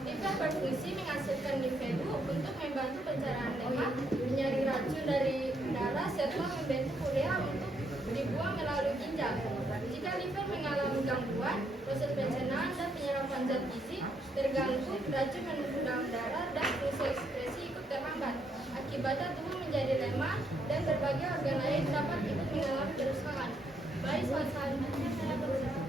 Liver berfungsi menghasilkan limfedu untuk membantu pencernaan lemak, menyaring racun dari darah, serta membentuk urea untuk dibuang melalui ginjal. Jika liver mengalami gangguan, proses pencernaan dan penyerapan zat gizi terganggu, racun menumpuk dalam darah dan fungsi ekskresi ikut terhambat. Akibatnya tubuh menjadi lemah dan berbagai organ lain dapat ikut mengalami kerusakan. Baik, selanjutnya saya persilakan.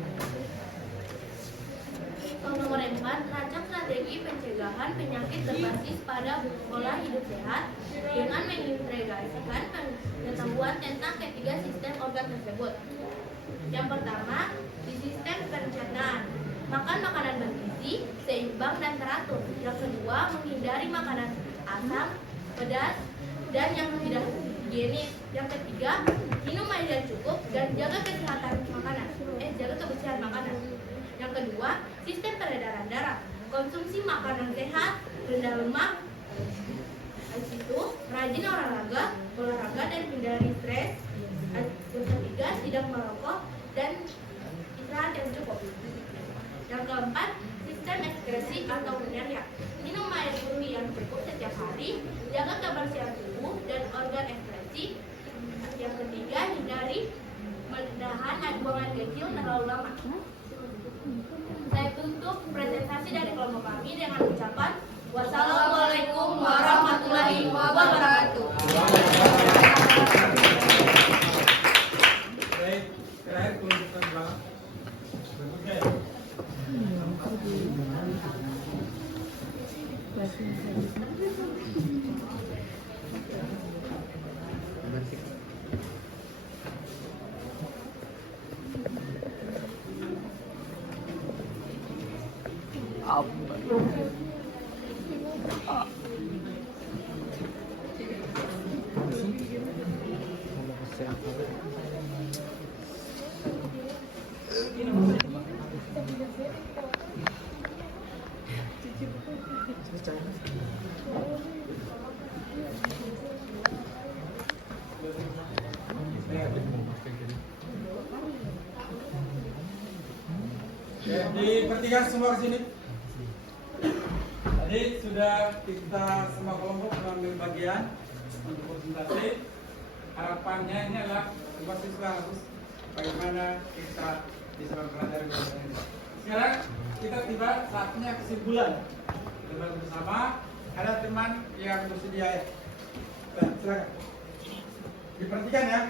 Soal nomor 4, rancang strategi pencegahan penyakit berbasis pada pola hidup sehat dengan mengintegrasikan pengetahuan tentang ketiga sistem organ tersebut. Yang pertama, di sistem pencernaan, makan makanan bergizi, seimbang dan teratur. Yang kedua, menghindari makanan asam, pedas, dan yang tidak higienis. Yang ketiga, minum air yang cukup dan jaga kebersihan makanan. Yang kedua, sistem peredaran darah, konsumsi makanan sehat, rendah lemak. Habis itu, rajin olahraga dan hindari stres. Yang ketiga, tidak merokok dan istirahat yang cukup. Yang keempat, sistem ekskresi atau penyerap, minum air putih yang cukup setiap hari, jaga kebersihan tubuh dan organ ekskresi. Yang ketiga, hindari menahan buang air kecil terlalu lama. Saya tutup presentasi dari kelompok kami dengan ucapan wassalamualaikum warahmatullahi wabarakatuh. Baik, terakhir tunjukkan belakang. Berikutnya ya. Diperhatikan semua ke sini. Tadi sudah kita semua kelompok mengambil bagian untuk presentasi. Harapannya ini adalah semua siswa harus bagaimana kita bisa mempelajari bahasa ini. Sekarang kita tiba saatnya kesimpulan. Kita bersama. Ada teman yang bersedia ya. Nah, silakan. Diperhatikan ya.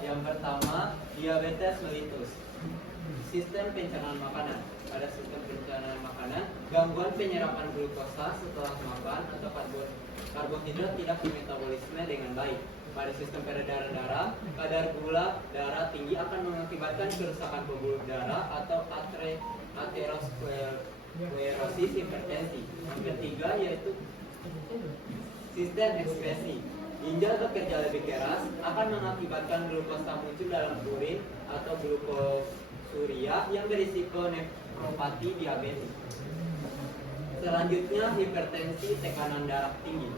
Yang pertama, diabetes mellitus. Sistem pencernaan makanan. Pada sistem pencernaan makanan, gangguan penyerapan glukosa setelah makan atau karbohidrat tidak dimetabolisme dengan baik. Pada sistem peredaran darah, kadar gula darah tinggi akan mengakibatkan kerusakan pembuluh darah atau aterosklerosis hipertensi. Yang ketiga yaitu sistem ekskresi. Ginjal bekerja lebih keras akan mengakibatkan glukosa muncul dalam urin atau glukosuria yang berisiko nefropati diabetes. Selanjutnya hipertensi, tekanan darah tinggi.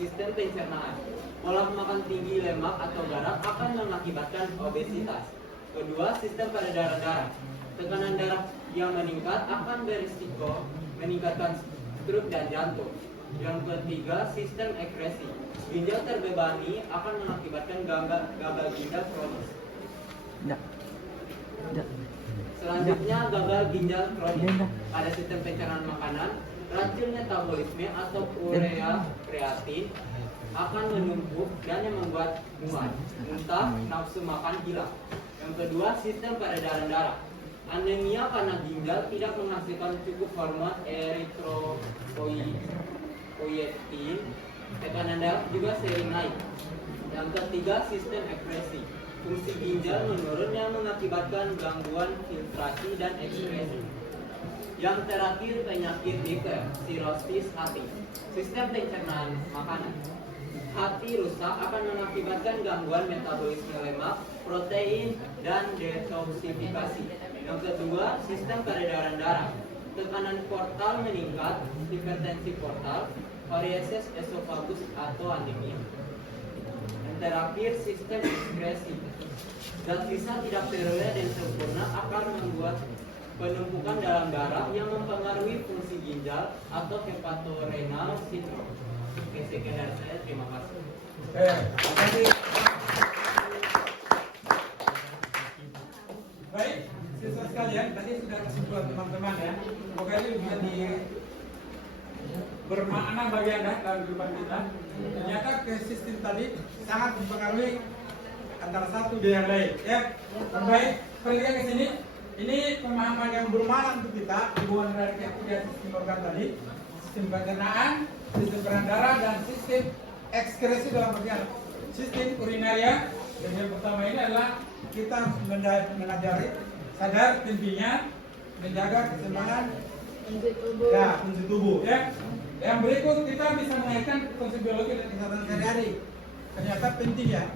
Sistem pencernaan. Pola makan tinggi lemak atau garam akan mengakibatkan obesitas. Kedua, sistem peredaran darah. Tekanan darah yang meningkat akan berisiko meningkatkan stroke dan jantung. Yang ketiga, sistem ekskresi. Ginjal terbebani akan mengakibatkan gagal ginjal kronis. Selanjutnya, gagal ginjal kronis. Pada sistem pencernaan makanan, racun metabolisme atau urea kreatin akan menumpuk dan yang membuat mual, muntah, nafsu makan hilang. Yang kedua, sistem peredaran darah. Anemia karena ginjal tidak menghasilkan cukup hormon eritropoietin, tekanan darah juga sering naik. Yang ketiga, sistem ekskresi. Fungsi ginjal menurun yang mengakibatkan gangguan filtrasi dan ekskresi. Yang terakhir, penyakit liver, sirosis hati. Sistem pencernaan makanan. Hati rusak akan mengakibatkan gangguan metabolisme lemak, protein, dan detoksifikasi. Yang kedua, sistem peredaran darah. Tekanan portal meningkat, hipertensi portal, variasis esofagus atau anemia. Yang terakhir, sistem ekskresi. Zat sisa tidak teroleh dan sempurna akan membuat penumpukan dalam darah yang mempengaruhi fungsi ginjal atau hepatorenal sindrom. Oke, sekian dari saya. Terima kasih. Terima kasih. Baik, siswa sekalian, tadi sudah kesimpulan teman-teman ya. Semoga ini bisa bermakna bagi Anda dalam kehidupan kita. Ternyata ke sistem tadi sangat mempengaruhi antara satu dengan lain. Ya, baik. Perhatikan ke sini. Ini pemahaman yang bermakna untuk kita hubungan dari ketiga sistem organ tadi, sistem pencernaan, sistem peredaran darah, dan sistem ekskresi dalam bagian sistem urinaria. Dan yang pertama ini adalah kita mengajari sadar pentingnya menjaga keseimbangan fungsi tubuh. Ya. Yang berikut kita bisa mengaitkan konsep biologi dan kesehatan sehari-hari. Ternyata penting ya.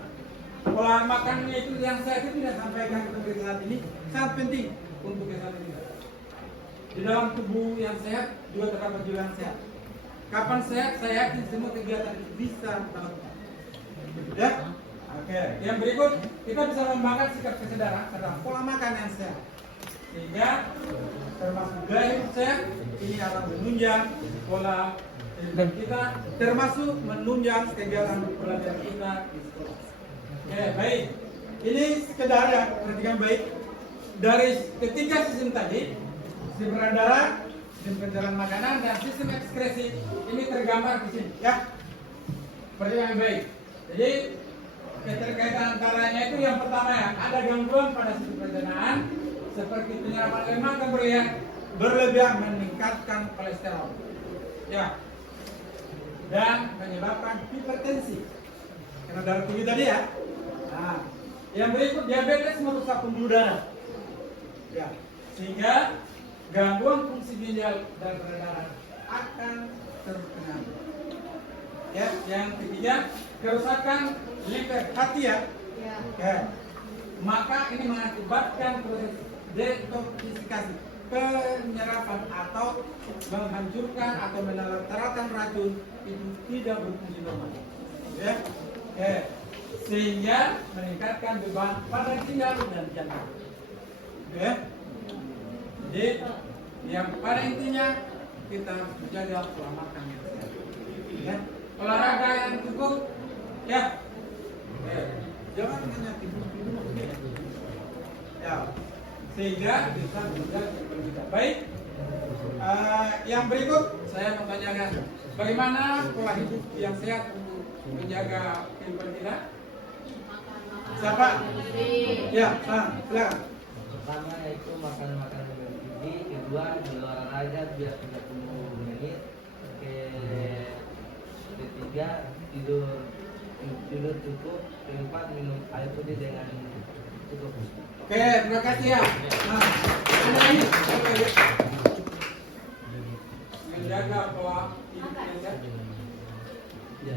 Pola makannya itu yang saya tidak sampaikan ke saat ini sangat penting untuk kesehatan kita. Di dalam tubuh yang sehat juga terdapat jiwa yang sehat. Kapan sehat, saya yakin semua kegiatan itu bisa kita lakukan. Ya, oke. Yang berikut kita bisa mengembangkan sikap kesadaran terhadap pola makan yang sehat. Sehingga termasuk gaya hidup sehat ini akan menunjang pola hidup kita, termasuk menunjang kegiatan pelajaran kita di sekolah. Oke, baik. Ini sekedar ya, perhatikan baik. Dari ketiga sistem tadi, sistem peredaran darah, sistem pencernaan makanan, dan sistem ekskresi, ini tergambar di sini, ya. Perhatikan baik. Jadi keterkaitan antaranya itu yang pertama ya, ada gangguan pada sistem pencernaan, seperti penyerapan lemak yang berlebihan meningkatkan kolesterol, ya, dan menyebabkan hipertensi. Karena darah tinggi tadi ya. Nah, yang berikut diabetes merusak pembuluh darah, ya, sehingga gangguan fungsi ginjal dan peredaran akan terpengaruh. Ya, yang ketiga kerusakan liver hati ya. Ya. Maka ini mengakibatkan proses detoksifikasi, penyerapan atau menghancurkan atau menetralkan racun itu tidak berfungsi normal. Ya. Sehingga meningkatkan beban pada ginjal dan jantung. Ya. Jadi yang pada intinya kita menjaga pola makan yang sehat. Ya. Olahraga yang cukup, ya. Jangan hanya tidur begini. Ya. Sehingga bisa menjaga kehidupan kita. Baik. Yang berikut saya mau tanyakan bagaimana pola hidup yang sehat untuk menjaga kehidupan kita? Siapa? Ya, silakan. Pertama yaitu makan yang bergizi, kedua berolahraga biar 30 menit, ketiga tidur cukup, keempat minum air putih dengan cukup. Oke, terima kasih ya. Nah, ini menjaga pola hidup yang sehat.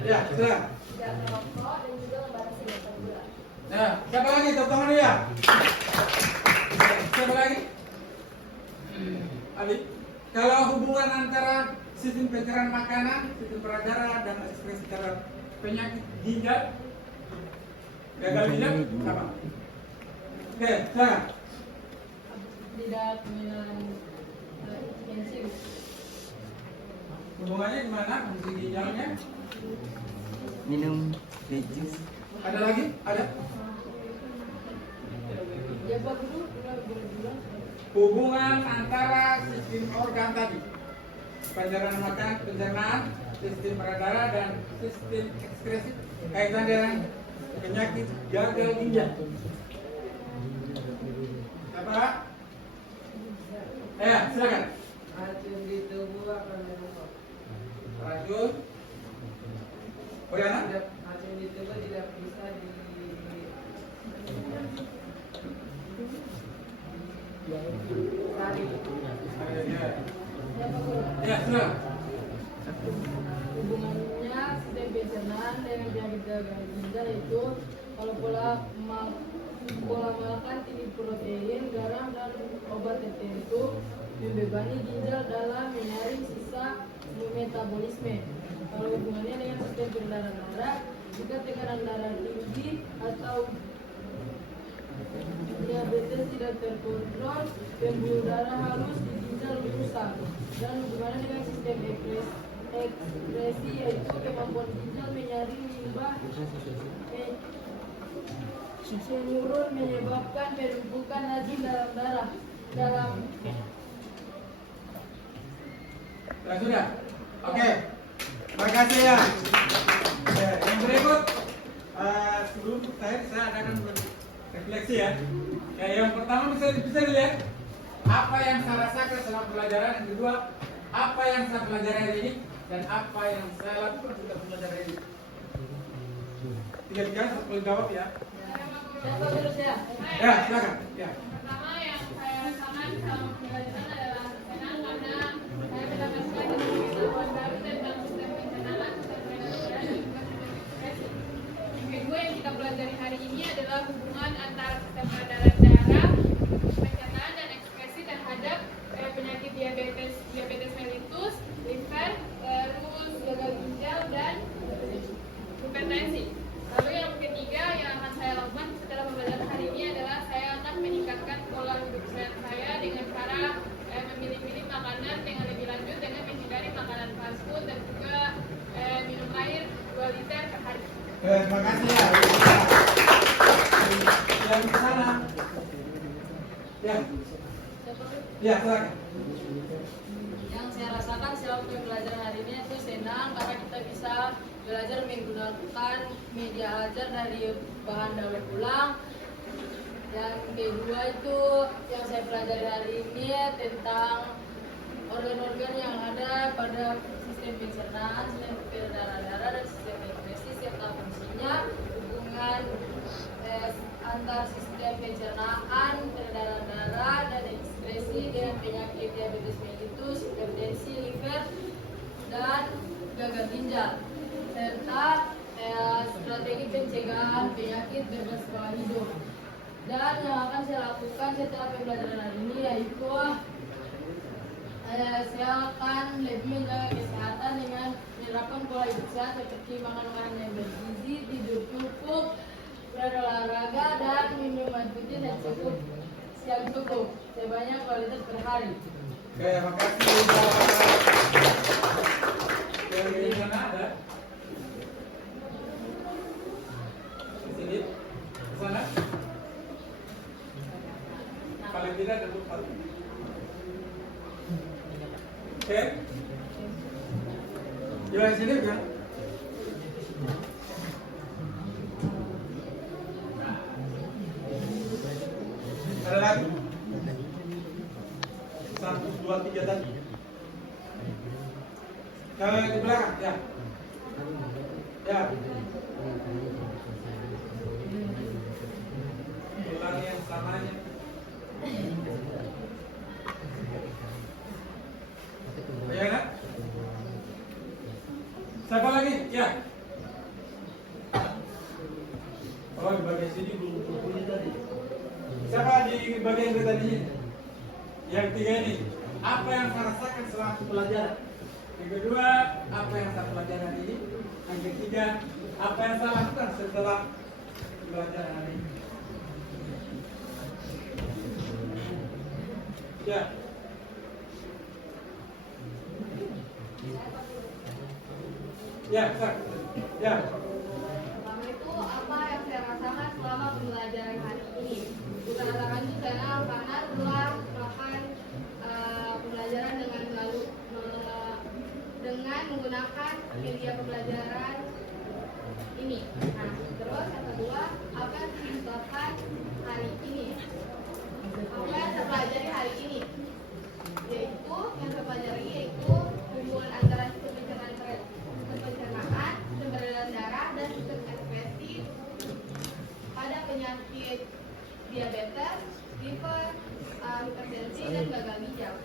Ya, silakan. Tidak merokok dan juga membatasi makan gula. Nah, siapa lagi? Tepuk tangan dia. Siapa lagi? Ali. Kalau hubungan antara sistem pencernaan makanan, sistem peredaran darah, dan ekskresi terhadap penyakit ginjal, gagal ginjal, apa? Oke, silakan. Tidak pemindahan enzim. Hubungannya gimana? Fungsi ginjalnya? Minum jus. Ada lagi? Ada? Hubungan antara sistem organ tadi, pencernaan makanan, pencernaan, sistem peredaran dan sistem ekskresi kaitan dengan penyakit gagal ginjal. Apa? Ya, silakan. Racun di tubuh akan meningkat. Racun. Bagaimana? Racun di tubuh tidak bisa di Ya, silakan. Hubungannya sistem pencernaan dengan penyakit gagal ginjal itu kalau pola makan tinggi protein, garam dan obat tertentu membebani ginjal dalam menyaring sisa metabolisme. Kalau hubungannya dengan sistem peredaran darah, jika tekanan darah tinggi atau diabetes tidak terkontrol, pembuluh darah halus di ginjal rusak. Dan hubungannya dengan sistem ekskresi yaitu kemampuan ginjal menyaring limbah menurun menyebabkan penumpukan racun dalam darah. Ya, sudah. Oke. Makasih ya. Oke, yang berikut sebelum saya akan refleksi ya. Ya, yang pertama bisa dilihat apa yang saya rasakan selama pelajaran, yang kedua apa yang saya pelajari hari ini dan apa yang saya lakukan setelah pelajaran ini. Tiga-tiga satu jawab ya. Ya, silakan. Ya. Pertama yang saya rasakan selama pembelajaran adalah senang karena saya mendapatkan pengetahuan baru tentang sistem pencernaan, sistem peredaran, dan juga sistem ekskresi. Yang kedua yang kita pelajari hari ini adalah hubungan antara sistem peredaran darah, pencernaan dan ekskresi terhadap penyakit diabetes mellitus, liver, terus gagal ginjal dan hipertensi. Lalu yang ketiga yang akan saya lakukan setelah pembelajaran hari ini adalah saya akan meningkatkan pola hidup sehat saya dengan cara memilih-milih makanan dengan lebih lanjut dengan menghindari makanan fast food dan juga minum air 2 liter per hari. Terima kasih ya. Yang di sana. Ya. Ya, silakan. Yang saya rasakan selama pembelajaran hari ini itu senang karena kita bisa belajar menggunakan media ajar dari bahan daur ulang. Yang kedua itu yang saya pelajari hari ini tentang organ-organ yang ada pada sistem pencernaan, sistem peredaran darah dan sistem ekskresi serta fungsinya, hubungan antar sistem pencernaan, peredaran darah dan ekskresi dengan penyakit diabetes mellitus, hipertensi, liver dan gagal ginjal, serta strategi pencegahan penyakit bebas pola hidup. Dan yang akan saya lakukan setelah pembelajaran hari ini yaitu saya akan lebih menjaga kesehatan dengan menerapkan pola hidup sehat seperti makan makanan yang bergizi, tidur cukup, berolahraga dan minum air putih dan yang cukup sebanyak 2 liter per hari. Oke, makasih. Dari mana ada? Di sini, di sana. Paling tidak ada 4. Oke. Jalan sini kan? Ada lagi? 1, 2, 3 tadi. Kalau yang di belakang, ya. Ya. Ulang yang samanya. Ya kan? Siapa lagi? Ya. Oh, di bagian sini belum punya tadi. Siapa di bagian kita di sini? Yang tiga ini, apa yang saya rasakan selama pelajaran? Yang kedua, apa yang saya pelajari ini? Yang ketiga, apa yang saya lakukan setelah pelajaran hari ini? Ya. Ya, Pak. Ya. Pertama itu apa yang saya rasakan selama pembelajaran hari ini. Bukan rasakan itu saya karena telah melakukan pembelajaran dengan media pembelajaran ini. Nah, terus yang kedua, apa yang dilakukan hari ini? Apa yang saya pelajari hari ini? Yaitu yang saya pelajari yaitu hubungan antara sistem pencernaan, sistem peredaran darah, dan sistem ekspresi pada penyakit diabetes, liver, hipertensi, dan gagal ginjal.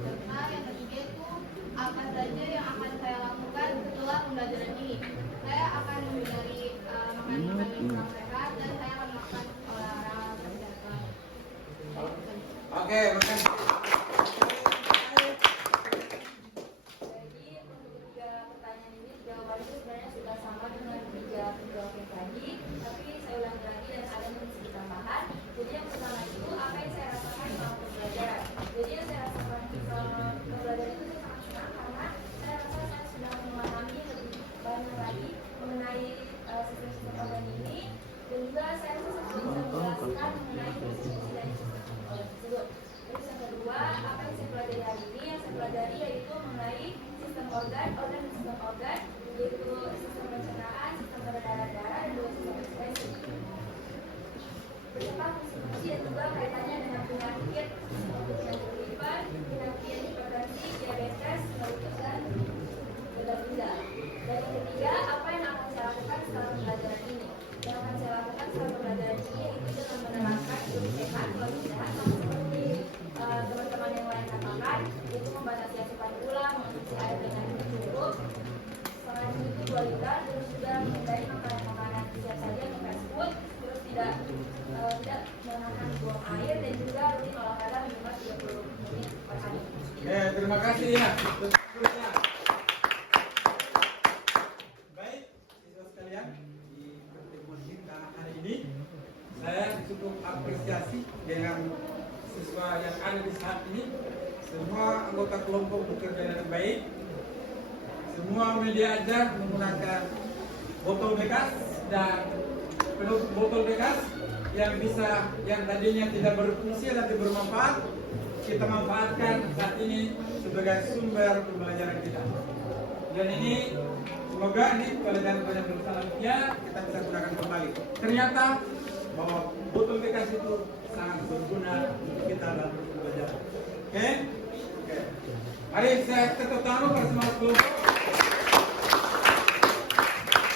Serta yang ketiga itu apa saja yang akan saya lakukan setelah pembelajaran ini. Saya akan menghindari makan-makan yang kurang sehat dan saya akan melakukan olahraga kesehatan. Oke, makasih. Jadi untuk ketiga pertanyaan ini jawabannya sebenarnya sudah sama dengan tiga penjawab yang tadi, tapi saya ulangi lagi dan ada sedikit tambahan. Jadi yang pertama itu apa yang saya rasakan selama pembelajaran. Jadi yang saya rasakan selama pembelajaran itu saya sangat senang karena saya rasa saya sudah memahami lebih banyak lagi mengenai sistem-sistem organ ini, dan juga saya rasa saya bisa menjelaskan mengenai fungsi-fungsi dari sistem organ tersebut. Terus yang kedua, apa yang saya pelajari hari ini? Yang saya pelajari yaitu mengenai sistem organ dan sistem organ, yaitu sistem pencernaan, sistem peredaran darah, dan juga sistem ekspresi. Beserta fungsi-fungsi dan juga kaitannya dengan penyakit seperti penyakit liver, penyakit hipertensi, diabetes, diabetes, dan gagal ginjal. Dan yang ketiga, apa yang akan saya lakukan setelah pembelajaran ini? Yang akan saya lakukan setelah pembelajaran ini yaitu dengan menerapkan hidup sehat, pola sehat, sama seperti teman-teman yang lain katakan, yaitu membatasi asupan gula, mengonsumsi air dengan cukup, selain itu 2 liter, terus juga menghindari makanan-makanan siap saja atau fast food, terus tidak menahan buang air, dan juga rutin olahraga minimal 30 menit per hari. Oke, terima kasih ya. Terusnya. Baik, siswa sekalian, di pertemuan kita hari ini saya cukup apresiasi dengan siswa yang ada di saat ini. Semua anggota kelompok bekerja dengan baik. Semua media ajar menggunakan botol bekas dan penutup botol bekas yang tadinya tidak berfungsi tapi bermanfaat, kita manfaatkan saat ini sebagai sumber pembelajaran kita. Dan ini semoga ini pelajaran-pelajaran berselanjutnya kita bisa gunakan kembali. Ternyata bahwa botol bekas itu sangat berguna untuk kita dalam belajar. Oke? Mari saya tepuk tangan pada semua kelompok.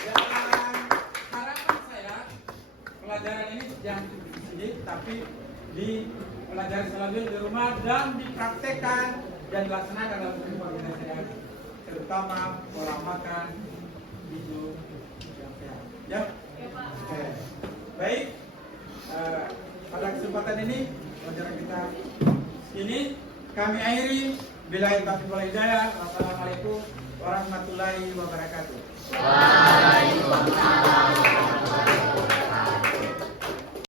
Dan harapan saya pelajaran ini jangan di sini, tapi di pelajaran selanjutnya di rumah dan dipraktekkan dan dilaksanakan dalam kehidupan sehari-hari, terutama pola makan, hidup yang sehat. Ya? Oke. Baik. Pada kesempatan ini pelajaran kita ini kami akhiri. Billahi taufiq wal hidayah. Wassalamualaikum warahmatullahi wabarakatuh. Waalaikumsalam.